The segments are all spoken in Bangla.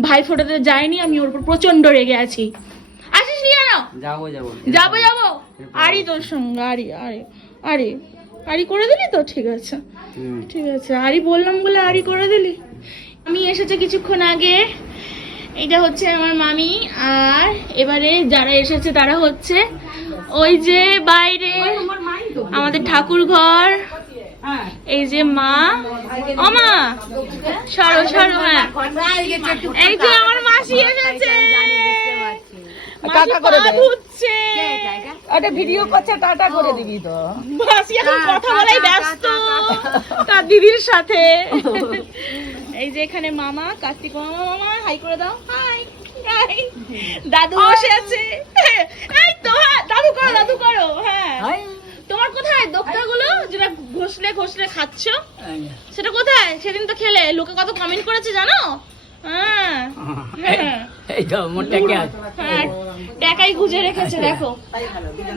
ভাই ফোটাতে যায়নি আমি ওর উপর প্রচণ্ড রেগে আছি। আসিস নি কেন যাব যাব। যাব যাব? আরি তোর সঙ্গে আরি আরে আরি আরি করে দিলি তো? ঠিক আছে। ঠিক আছে। আরি বললাম বলে আরি করে দিলি? আমি এসেছে কিছুক্ষণ আগে। এটা হচ্ছে আমার মামি আর এবারে যারা এসেছে তারা হচ্ছে ওই যে বাইরে আমাদের ঠাকুর ঘর এই যে মা ও মা সরো সরো হ্যাঁ। এই যে আমার মাসি এসেছে। টাটা করে ধুচ্ছে। ওটা ভিডিও করছে টাটা করে দিবি তো। মাসি এখন কথা বলাই ব্যস্ত। তার দিদির সাথে। এই যে এখানে মামা কার্তিক মামা মামা হাই করে দাও। Hi hi. দাদু বসে আছে এই তো হ্যাঁ দাদু করো দাদু করো হ্যাঁ তোমার কোথায় দোক্তাগুলো যেটা ঘষলে ঘষলে খাচ্ছ? সেটা কোথায়? সেদিন তো খেলে। লোকে কত কমেন্ট করেছে জানো? হ্যাঁ। হ্যাঁ এই তো মোট টাকা আছে হ্যাঁ টাকাই গুজে রেখেছে দেখো।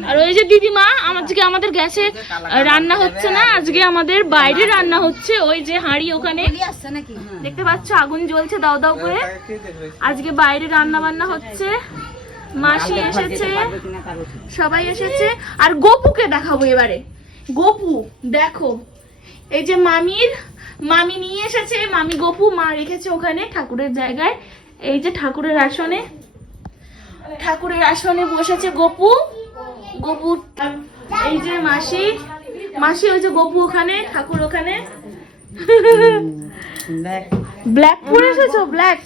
আর ওই যে দিদিমা আজকে আমাদের গ্যাসে রান্না হচ্ছে না আজকে আমাদের বাইরে রান্না হচ্ছে ওই যে হাঁড়ি ওখানে। দেখতে পাচ্ছ আগুন জ্বলছে দাও দাও করে। আজকে বাইরে রান্না বান্না হচ্ছে। মাসি এসেছে। সবাই এসেছে। আর গোপুকে দেখাবো এবারে। গোপু দেখো। এই যে মামির মামি নিয়ে এসেছে মামি গোপু মা রেখেছে ওখানে ঠাকুরের জায়গায়। এই যে ঠাকুরের আসনে। ঠাকুরের আসনে বসেছে গোপু। গোপু এই যে মাসি। মাসি ওই যে গোপু ওখানে ঠাকুর ওখানে। ব্ল্যাক পরে এসেছ ব্ল্যাক?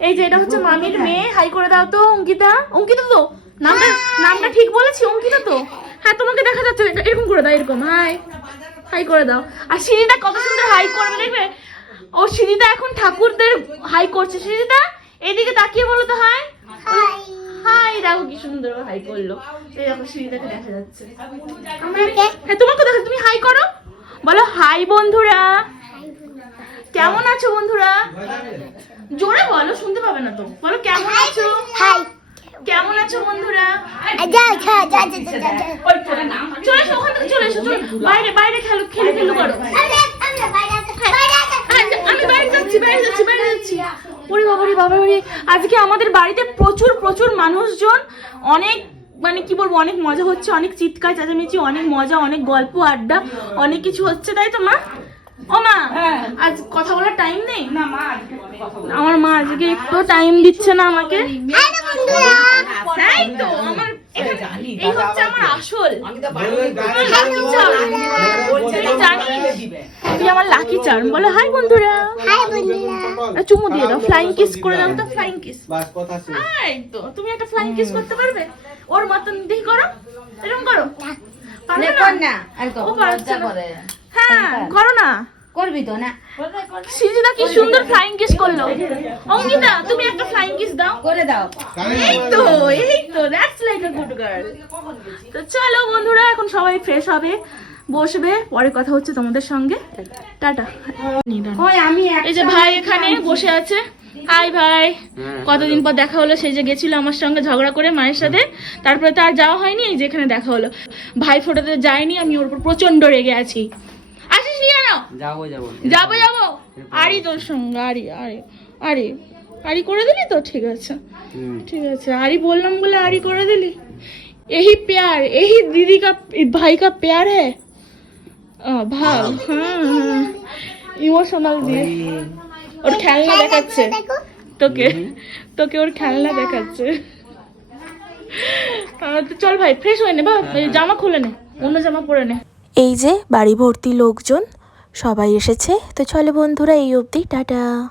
এই যে এটা হচ্ছে মামির মেয়ে। হাই করে দাও তো অঙ্কিতা। অঙ্কিতা তো নামটা নামটা ঠিক বলেছি অঙ্কিতা তো হ্যাঁ তোমাকে দেখা যাচ্ছে এটা- এরকম হাই হাই করে দাও। আর সিঁড়িটা কত সুন্দর হাই করবে দেখবে? ও সিঁড়িটা এখন ঠাকুরদের হাই করছে সিঁড়িটা? এদিকে তাকিয়ে বলো তো হাই। হাই দেখো কি সুন্দর হাই করল। এই দেখো সিঁড়িটাকে দেখা যাচ্ছে। হ্যাঁ তোমাকে দেখা তুমি হাই করো। বলো হাই বন্ধুরা। কেমন আছো বন্ধুরা? জোরে বলো শুনতে পাবে না তো। বলো কেমন আছো? কেমন আছো বন্ধুরা চলে এসো ওখান থেকে চলে এসো চলে বাইরে বাইরে খেলো খেলে খেলো করো। হ্যাঁ, আমি বাইরে যাচ্ছি বাইরে যাচ্ছি বাইরে যাচ্ছি। ওরে বাবা রে বাবা রে। আজকে আমাদের বাড়িতে প্রচুর প্রচুর মানুষজন অনেক মানে কি বলব অনেক মজা হচ্ছে অনেক চিৎকার চেঁচামেচি অনেক মজা অনেক গল্প আড্ডা অনেক কিছু হচ্ছে তাই তো মা? ও মা আজ কথা বলার টাইম নেই? না মা আমার মা আজকে একটু টাইম দিচ্ছে না আমাকে। তাই তো আমার এখানে- আমার আসল। আমার লাকি চার্ম তুমি আমার লাকি চার্ম বলে। হাই বন্ধুরা। চুমু দিয়ে দাও ফ্লাইং কিস করে দাও তো ফ্লাইং কিস তো তুমি একটা ফ্লাইং কিস করতে পারবে? ওর মতন দেখি করো। এরকম করো। পারবে না ও পারছে না। হ্যাঁ করো না। করবি তো না? সিজিদা কি সুন্দর ফ্লাইং কিস করল? অঙ্কিতা তুমি একটা ফ্লাইং কিস দাও। করে দাও। এই তো এই তো that's like a good girl তো চলো বন্ধুরা এখন সবাই ফ্রেশ হবে বসবে। পরে কথা হচ্ছে তোমাদের সঙ্গে। টাটা। ওই আমি এই যে ভাই এখানে বসে আছে। হাই ভাই। কতদিন পর দেখা হলো সেই যে গেছিল আমার সঙ্গে ঝগড়া করে মায়ের সাথে। তারপরে তো আর যাওয়া হয়নি এই যে এখানে দেখা হলো। ভাই ফোটাতে যায়নি আমি ওর উপর প্রচণ্ড রেগে আছি। আসিস নি কেন যাবো যাবো যাবো যাবো আরি তোর সঙ্গে আরি আরি আরি আরি করে দিলি তো ঠিক আছে হুম। ठीक है अच्छा आरी बोलना बोले आरी कर दिली यही प्यार यही दीदी का भाई का प्यार है आ, भाव हाँ हाँ ইমোশনাল দিয়ে ওর খেলনা দেখাচ্ছে তোকে তোকে ওর খেলনা দেখাচ্ছে আহ, তো চল ভাই ফ্রেশ হয়ে নে বা এই জামা খুলে নে অন্য জামা পরে নে এই যে বাড়ি ভর্তি লোকজন সবাই এসেছে। তো চলে বন্ধুরা এই অবধি টাটা।